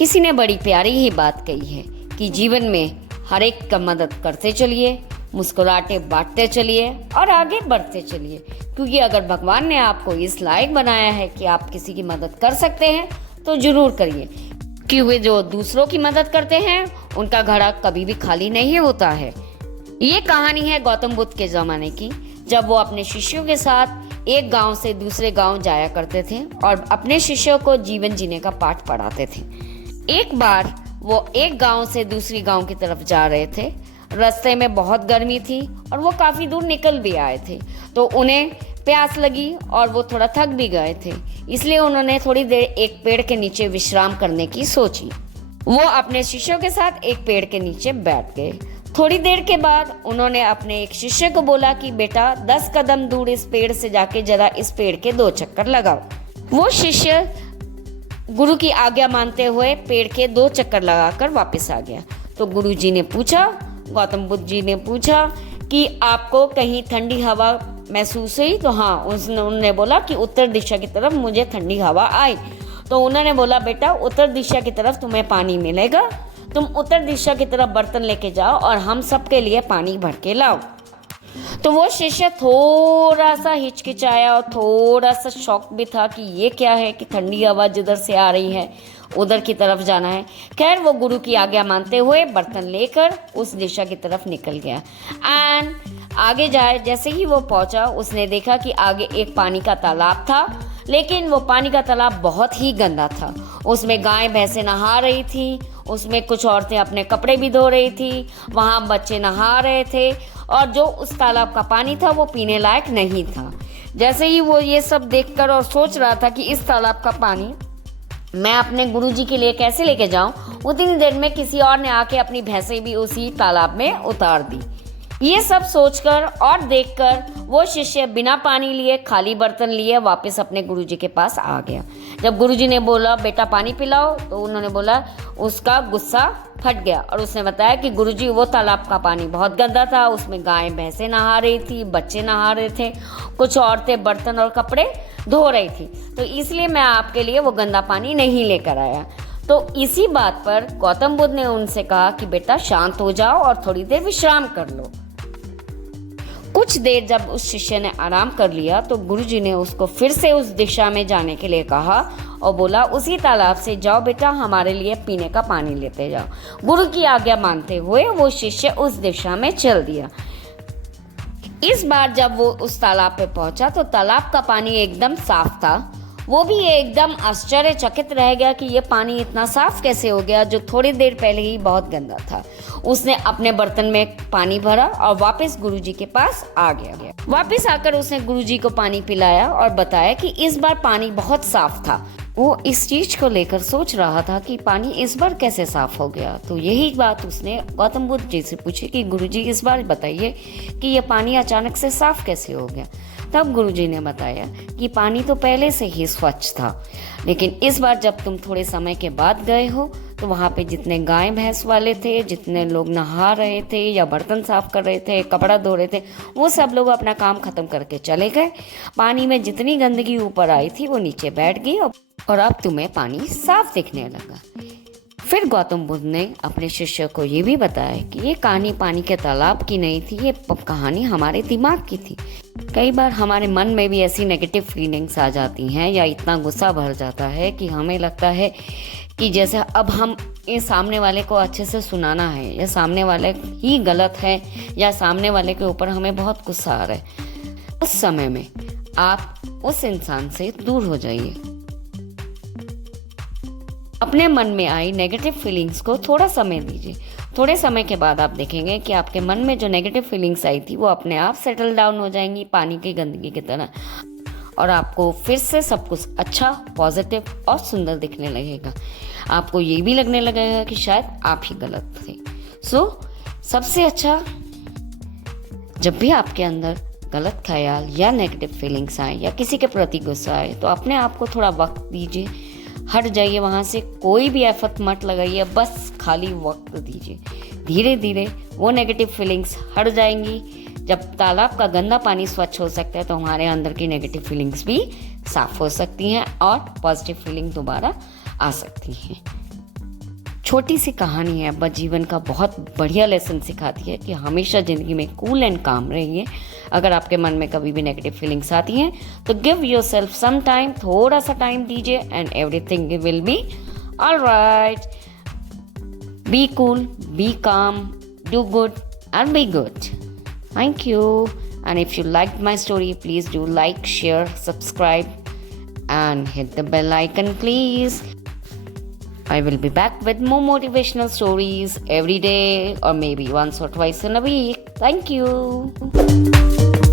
किसी ने बड़ी प्यारी ही बात कही है कि जीवन में हर एक का मदद करते चलिए, मुस्कुराते बांटते चलिए और आगे बढ़ते चलिए, क्योंकि अगर भगवान ने आपको इस लायक बनाया है कि आप किसी की मदद कर सकते हैं तो जरूर करिए, क्योंकि जो दूसरों की मदद करते हैं उनका घड़ा कभी भी खाली नहीं होता है। ये कहानी है गौतम बुद्ध के ज़माने की, जब वो अपने शिष्यों के साथ एक गांव से दूसरे गांव जाया करते थे और अपने शिष्यों को जीवन जीने का पाठ पढ़ाते थे। एक बार वो एक गांव से दूसरी गांव की तरफ जा रहे थे। रास्ते में बहुत गर्मी थी और वो काफ़ी दूर निकल भी आए थे, तो उन्हें प्यास लगी और वो थोड़ा थक भी गए थे, इसलिए उन्होंने थोड़ी देर एक पेड़ के नीचे विश्राम करने की सोची। वो अपने शिष्यों के साथ एक पेड़ के नीचे बैठ गए। थोड़ी देर के बाद उन्होंने अपने एक शिष्य को बोला कि बेटा 10 कदम दूर इस पेड़ से जाके जरा इस पेड़ के 2 चक्कर लगाओ। वो शिष्य गुरु की आज्ञा मानते हुए पेड़ के 2 चक्कर लगाकर वापस आ गया। तो गुरु जी ने पूछा, गौतम बुद्ध जी ने पूछा कि आपको कहीं ठंडी हवा महसूस हुई? तो हाँ, उन्होंने बोला कि उत्तर दिशा की तरफ मुझे ठंडी हवा आई। तो उन्होंने बोला बेटा उत्तर दिशा की तरफ तुम्हें पानी मिलेगा, तुम उत्तर दिशा की तरफ बर्तन लेके जाओ और हम सबके लिए पानी भर के लाओ। तो वो शिष्य थोड़ा सा हिचकिचाया और थोड़ा सा शॉक भी था कि ये क्या है कि ठंडी हवा जिधर से आ रही है उधर की तरफ जाना है। खैर वो गुरु की आज्ञा मानते हुए बर्तन लेकर उस दिशा की तरफ निकल गया। एंड आगे जाए जैसे ही वो पहुंचा, उसने देखा कि आगे एक पानी का तालाब था, लेकिन वो पानी का तालाब बहुत ही गंदा था। उसमें गाय भैंसें नहा रही थी, उसमें कुछ औरतें अपने कपड़े भी धो रही थी, वहाँ बच्चे नहा रहे थे और जो उस तालाब का पानी था वो पीने लायक नहीं था। जैसे ही वो ये सब देखकर और सोच रहा था कि इस तालाब का पानी मैं अपने गुरुजी के लिए कैसे लेके जाऊं, उतनी देर में किसी और ने आके अपनी भैंसें भी उसी तालाब में उतार दी। ये सब सोचकर और देखकर वो शिष्य बिना पानी लिए खाली बर्तन लिए वापस अपने गुरुजी के पास आ गया। जब गुरुजी ने बोला बेटा पानी पिलाओ, तो उन्होंने बोला, उसका गुस्सा फट गया और उसने बताया कि गुरुजी वो तालाब का पानी बहुत गंदा था, उसमें गायें भैंसें नहा रही थी, बच्चे नहा रहे थे, कुछ औरतें बर्तन और कपड़े धो रही थी, तो इसलिए मैं आपके लिए वो गंदा पानी नहीं लेकर आया। तो इसी बात पर गौतम बुद्ध ने उनसे कहा कि बेटा शांत हो जाओ और थोड़ी देर विश्राम कर लो। कुछ देर जब उस शिष्य ने आराम कर लिया तो गुरुजी ने उसको फिर से उस दिशा में जाने के लिए कहा और बोला उसी तालाब से जाओ बेटा, हमारे लिए पीने का पानी लेते जाओ। गुरु की आज्ञा मानते हुए वो शिष्य उस दिशा में चल दिया। इस बार जब वो उस तालाब पे पहुंचा तो तालाब का पानी एकदम साफ था। वो भी एकदम आश्चर्यचकित रह गया कि ये पानी इतना साफ कैसे हो गया, जो थोड़ी देर पहले ही बहुत गंदा था। उसने अपने बर्तन में पानी भरा और वापस गुरुजी के पास आ गया। वापस आकर उसने गुरुजी को पानी पिलाया और बताया कि इस बार पानी बहुत साफ था। वो इस चीज को लेकर सोच रहा था कि पानी इस बार कैसे साफ हो गया। तो यही बात उसने गौतम बुद्ध जी से पूछी कि गुरुजी इस बार बताइए कि ये पानी अचानक से साफ कैसे हो गया। तब गुरुजी ने बताया कि पानी तो पहले से ही स्वच्छ था, लेकिन इस बार जब तुम थोड़े समय के बाद गए हो तो वहाँ पे जितने गाय भैंस वाले थे, जितने लोग नहा रहे थे या बर्तन साफ कर रहे थे, कपड़ा धो रहे थे, वो सब लोग अपना काम खत्म करके चले गए। पानी में जितनी गंदगी ऊपर आई थी वो नीचे बैठ गई और अब तुम्हें पानी साफ दिखने लगा। फिर गौतम बुद्ध ने अपने शिष्य को ये भी बताया कि ये कहानी पानी के तालाब की नहीं थी, ये कहानी हमारे दिमाग की थी। कई बार हमारे मन में भी ऐसी नेगेटिव फीलिंग्स आ जाती हैं या इतना गुस्सा भर जाता है कि हमें लगता है कि जैसे अब हम इस सामने वाले को अच्छे से सुनाना है या सामने वाले ही गलत है या सामने वाले के ऊपर हमें बहुत गुस्सा आ रहा है। उस समय में आप उस इंसान से दूर हो जाइए। अपने मन में आई नेगेटिव फीलिंग्स को थोड़ा समय दीजिए। थोड़े समय के बाद आप देखेंगे कि आपके मन में जो नेगेटिव फीलिंग्स आई थी वो अपने आप सेटल डाउन हो जाएंगी पानी की गंदगी की तरह, और आपको फिर से सब कुछ अच्छा, पॉजिटिव और सुंदर दिखने लगेगा। आपको ये भी लगने लगेगा कि शायद आप ही गलत थे। सबसे अच्छा, जब भी आपके अंदर गलत ख्याल या नेगेटिव फीलिंग्स आए या किसी के प्रति गुस्सा आए तो अपने आप को थोड़ा वक्त दीजिए, हट जाइए वहाँ से, कोई भी एफर्ट मत लगाइए, बस खाली वक्त दीजिए। धीरे धीरे वो नेगेटिव फीलिंग्स हट जाएंगी। जब तालाब का गंदा पानी स्वच्छ हो सकता है तो हमारे अंदर की नेगेटिव फीलिंग्स भी साफ हो सकती हैं और पॉजिटिव फीलिंग दोबारा आ सकती हैं। छोटी सी कहानी है बट जीवन का बहुत बढ़िया लेसन सिखाती है कि हमेशा ज़िंदगी में कूल एंड काम रहिए। अगर आपके मन में कभी भी नेगेटिव फीलिंग्स आती हैं तो give yourself some time, थोड़ा सा टाइम दीजिए and everything will be alright. Be cool, be calm, do good and be good. Thank you. And if you liked my story, please do like, share, subscribe and hit the bell icon, please. I will be back with more motivational stories every day or maybe once or twice in a week. Thank you.